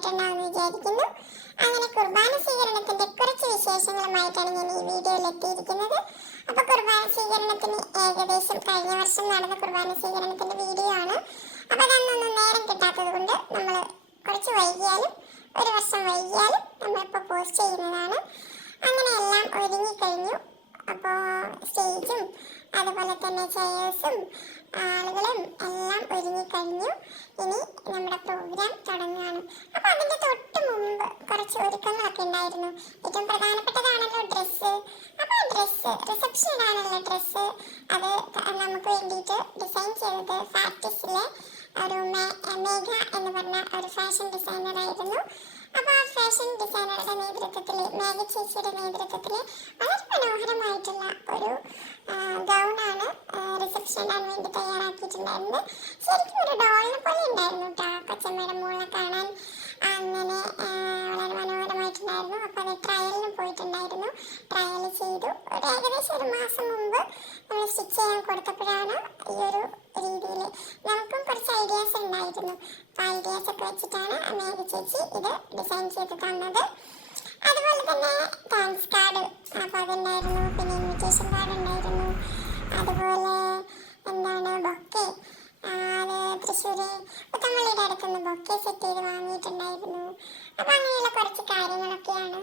ഇഷ്ടമായിട്ടുണ്ടാവുമെന്ന് വിചാരിക്കുന്നു. അങ്ങനെ കുർബാന സ്വീകരണത്തിന്റെ കുറച്ച് വിശേഷങ്ങളുമായിട്ടാണ് ഞാൻ ഈ വീഡിയോയിൽ എത്തിയിരിക്കുന്നത്. അപ്പൊ കുർബാന സ്വീകരണത്തിന് ഏകദേശം കഴിഞ്ഞ വർഷം നടന്ന കുർബാന സ്വീകരണത്തിന്റെ വീഡിയോ ആണ്. അപ്പൊ അതൊന്നും നേരം കിട്ടാത്തത് കൊണ്ട് നമ്മൾ കുറച്ച് വൈകിയാലും ഒരു വർഷം വൈകിയാലും നമ്മളിപ്പോൾ പോസ്റ്റ് ചെയ്യുന്നതാണ്. അങ്ങനെ എല്ലാം ഒരുങ്ങി കഴിഞ്ഞു. അപ്പോൾ സ്റ്റേജും അതുപോലെ തന്നെ ചെയേഴ്സും ആളുകളും എല്ലാം ഒരുങ്ങി കഴിഞ്ഞു. ഇനി നമ്മുടെ പ്രോഗ്രാം തുടങ്ങുകയാണ് അപ്പോൾ അതിന്റെ തൊട്ട് മുമ്പ് കുറച്ച് ഒരുക്കങ്ങളൊക്കെ ഉണ്ടായിരുന്നു ഏറ്റവും പ്രധാനപ്പെട്ടതാണല്ലോ ഡ്രസ്സ് അപ്പോൾ ഡ്രസ്സ് റിസപ്ഷൻ ഇടാനുള്ള ഡ്രസ്സ് അത് നമുക്ക് വേണ്ടിയിട്ട് ഡിസൈൻ ചെയ്തത് ഫാക്ടസിലെ ഒരു മേഘ എന്ന് പറഞ്ഞ ഒരു ഫാഷൻ ഡിസൈനർ ആയിരുന്നു. അപ്പോൾ ആ ഫാഷൻ ഡിസൈനറുടെ നേതൃത്വത്തിൽ മേഘ ചേച്ചിയുടെ നേതൃത്വത്തിൽ വളരെ മനോഹരമായിട്ടുള്ള ഒരു ഗൗണാണ് റിസപ്ഷൻ ഇടാൻ വേണ്ടി തയ്യാറാക്കിയിട്ടുണ്ടായിരുന്നത്. ശരിക്കും ഒരു ഡോളിനെ പോലെ ഉണ്ടായിരുന്നു കേട്ടോ കൊച്ചമ്മയുടെ മോളെ കാണാൻ പോയിട്ടുണ്ടായിരുന്നു ട്രയൽ ചെയ്തു. ഒരു ഏകദേശം ഒരു മാസം മുമ്പ് നമ്മൾ സ്റ്റിച്ച് ചെയ്യാൻ കൊടുത്തപ്പോഴാണ് ഈ ഒരു രീതിയിൽ നമുക്കും കുറച്ച് ഐഡിയാസ് ഉണ്ടായിരുന്നു. അപ്പോൾ ഐഡിയാസ് ഒക്കെ വെച്ചിട്ടാണ് മേഘ ചേച്ചി ഇത് ഡിസൈൻ ചെയ്ത് തന്നത്. അതുപോലെ തന്നെ താങ്ക്സ് കാർഡ് അപ്പോൾ അതുണ്ടായിരുന്നു. പിന്നെ ഇൻവിറ്റേഷൻ കാർഡ് ഉണ്ടായിരുന്നു. അതുപോലെ എന്താണ് ബൊക്കെ. അത് തൃശ്ശൂർ പുത്തമ്പള്ളിയുടെ അടുത്തുനിന്ന് ബൊക്കെ സെറ്റ് ചെയ്ത് വാങ്ങിയിട്ടുണ്ടായിരുന്നു. അപ്പോൾ അങ്ങനെയുള്ള കുറച്ച് കാര്യങ്ങളൊക്കെയാണ്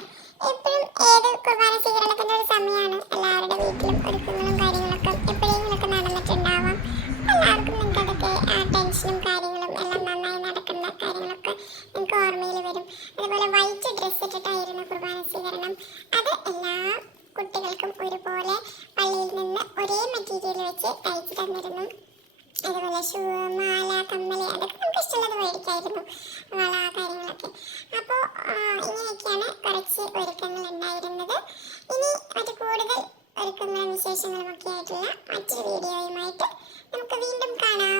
ടെൻഷനും കാര്യങ്ങളും എല്ലാം നന്നായി നടക്കുന്ന കാര്യങ്ങളൊക്കെ നിങ്ങൾക്ക് ഓർമ്മയിൽ വരും. അതുപോലെ വൈറ്റ് ഡ്രസ്സ് ഇട്ടിട്ടായിരുന്നു കുർബാന സ്വീകരണം. അത് എല്ലാ കുട്ടികൾക്കും ഒരുപോലെ പള്ളിയിൽ നിന്ന് ഒരേ മെറ്റീരിയൽ വെച്ച് തയ്ച്ചു തന്നിരുന്നു. അതുപോലെ ഷൂ മാല കമ്മൽ അതൊക്കെ നമുക്ക് ഇഷ്ടമുള്ളത് മേടിക്കായിരുന്നു വള കാര്യങ്ങളൊക്കെ. അപ്പോൾ ഇങ്ങനെയൊക്കെയാണ് കുറച്ച് ഒരുക്കങ്ങൾ ഉണ്ടായിരുന്നത് ഇനി മറ്റു കൂടുതൽ ഒരുക്കങ്ങളും വിശേഷങ്ങളും ഒക്കെ ആയിട്ടുള്ള മറ്റൊരു വീഡിയോയുമായിട്ട് നമുക്ക് വീണ്ടും കാണാം.